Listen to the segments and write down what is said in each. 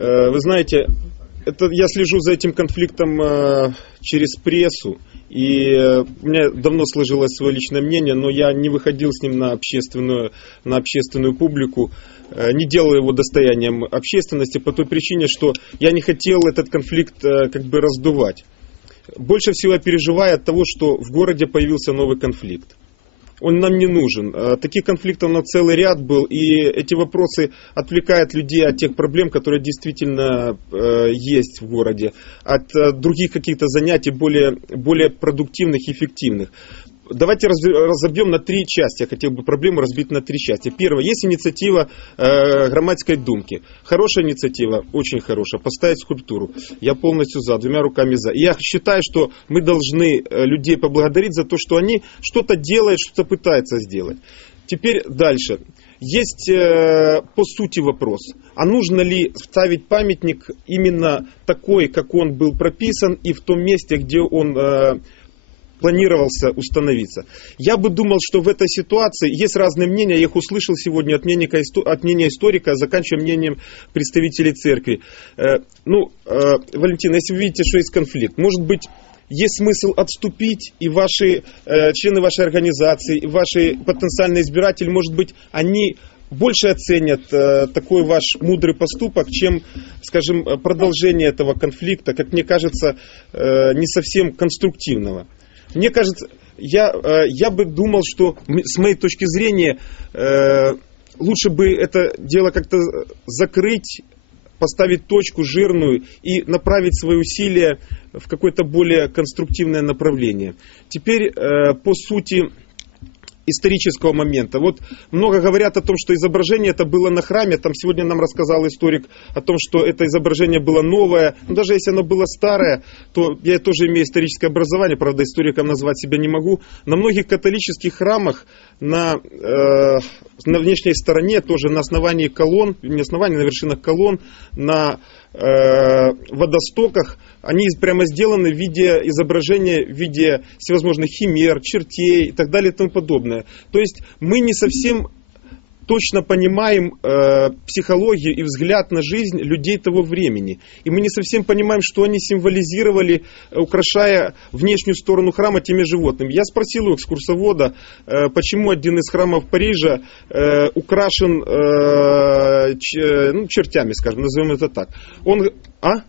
Э, вы знаете, это, я слежу за этим конфликтом э, через прессу, и э, у меня давно сложилось свое личное мнение, но я не выходил с ним на общественную, на общественную публику, не делал его достоянием общественности по той причине, что я не хотел этот конфликт как бы раздувать. Больше всего я переживаю от того, что в городе появился новый конфликт он нам не нужен. А, таких конфликтов на целый ряд был, и эти вопросы отвлекают людей от тех проблем, которые действительно э, есть в городе, от э, других каких-то занятий более, более продуктивных и эффективных. Давайте разобьем на три части. Я хотел бы проблему разбить на три части. Первое. Есть инициатива э, громадской думки. Хорошая инициатива, очень хорошая. Поставить скульптуру. Я полностью за, двумя руками за. И я считаю, что мы должны э, людей поблагодарить за то, что они что-то делают, что-то пытаются сделать. Теперь дальше. Есть э, по сути вопрос, а нужно ли ставить памятник именно такой, как он был прописан, и в том месте, где он э, планировался установиться. Я бы думал, что в этой ситуации есть разные мнения, я их услышал сегодня от мнения, от мнения историка, заканчивая мнением представителей церкви. Э, ну, э, Валентина, если вы видите, что есть конфликт, может быть, есть смысл отступить, и ваши э, члены вашей организации, и ваши потенциальные избиратели, может быть, они больше оценят э, такой ваш мудрый поступок, чем, скажем, продолжение этого конфликта, как мне кажется, э, не совсем конструктивного. Мне кажется, я, э, я бы думал, что с моей точки зрения э, лучше бы это дело как-то закрыть, поставить точку жирную и направить свои усилия в какое-то более конструктивное направление. Теперь э, по сути исторического момента. Вот много говорят о том, что изображение это было на храме. Там сегодня нам рассказал историк о том, что это изображение было новое. Но даже если оно было старое, то я тоже имею историческое образование, правда, историком назвать себя не могу. На многих католических храмах на, э, на внешней стороне, тоже на основании колонн, не основании, на вершинах колонн, на водостоках, они прямо сделаны в виде изображения, в виде всевозможных химер, чертей и так далее и тому подобное. То есть мы не совсем точно понимаем э, психологию и взгляд на жизнь людей того времени. И мы не совсем понимаем, что они символизировали, украшая внешнюю сторону храма теми животными. Я спросил у экскурсовода, э, почему один из храмов Парижа э, украшен э, ч, ну, чертями, скажем, назовем это так. Он... А?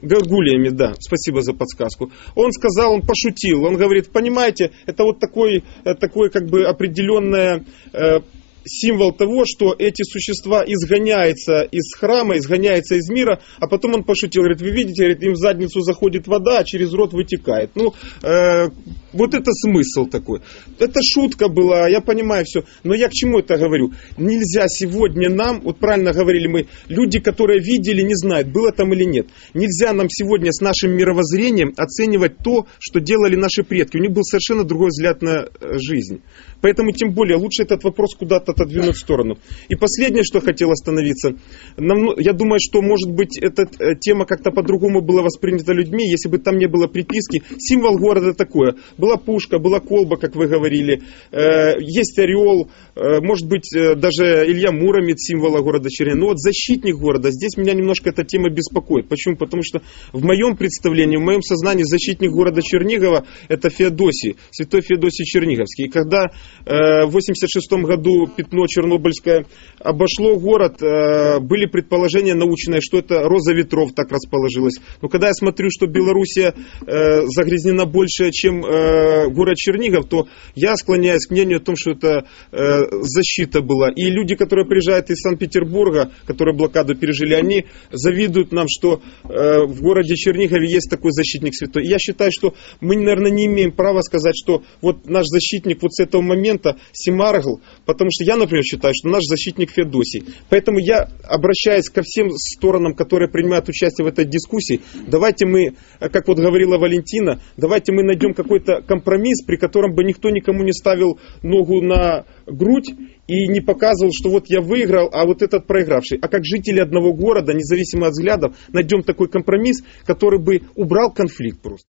Гаргулиями, да, спасибо за подсказку. Он сказал, он пошутил, он говорит, понимаете, это вот такой, э, такой как бы определенное э, символ того, что эти существа изгоняются из храма, изгоняются из мира, а потом он пошутил, говорит, вы видите, говорит, им в задницу заходит вода, а через рот вытекает. Ну, э, вот это смысл такой. Это шутка была, я понимаю все, но я к чему это говорю? Нельзя сегодня нам, вот правильно говорили мы, люди, которые видели, не знают, было там или нет. Нельзя нам сегодня с нашим мировоззрением оценивать то, что делали наши предки. У них был совершенно другой взгляд на э, жизнь. Поэтому тем более лучше этот вопрос куда-то отодвинуть в сторону. И последнее, что хотел остановиться. Нам, я думаю, что может быть эта э, тема как-то по-другому была воспринята людьми, если бы там не было приписки. Символ города такое. Была пушка, была колба, как вы говорили. Э, есть орел. Э, может быть, даже Илья Муромец символа города Чернигова. Но вот защитник города, здесь меня немножко эта тема беспокоит. Почему? Потому что в моем представлении, в моем сознании защитник города Чернигова это Феодосий, святой Феодосий Черниговский. И когда в 1986 году пятно Чернобыльское обошло город. Э, были предположения научные, что это роза ветров так расположилась. Но когда я смотрю, что Белоруссия э, загрязнена больше, чем город Чернигов, то я склоняюсь к мнению о том, что это защита была. И люди, которые приезжают из Санкт-Петербурга, которые блокаду пережили, они завидуют нам, что в городе Чернигове есть такой защитник святой. Я считаю, что мы, наверное, не имеем права сказать, что вот наш защитник вот с этого момента Симаргл, потому что я, например, считаю, что наш защитник Феодосий. Поэтому я обращаюсь ко всем сторонам, которые принимают участие в этой дискуссии. Давайте мы, как вот говорила Валентина, давайте мы найдем какой-то компромисс, при котором бы никто никому не ставил ногу на грудь и не показывал, что вот я выиграл, а вот этот проигравший. А как жители одного города, независимо от взглядов, найдем такой компромисс, который бы убрал конфликт просто.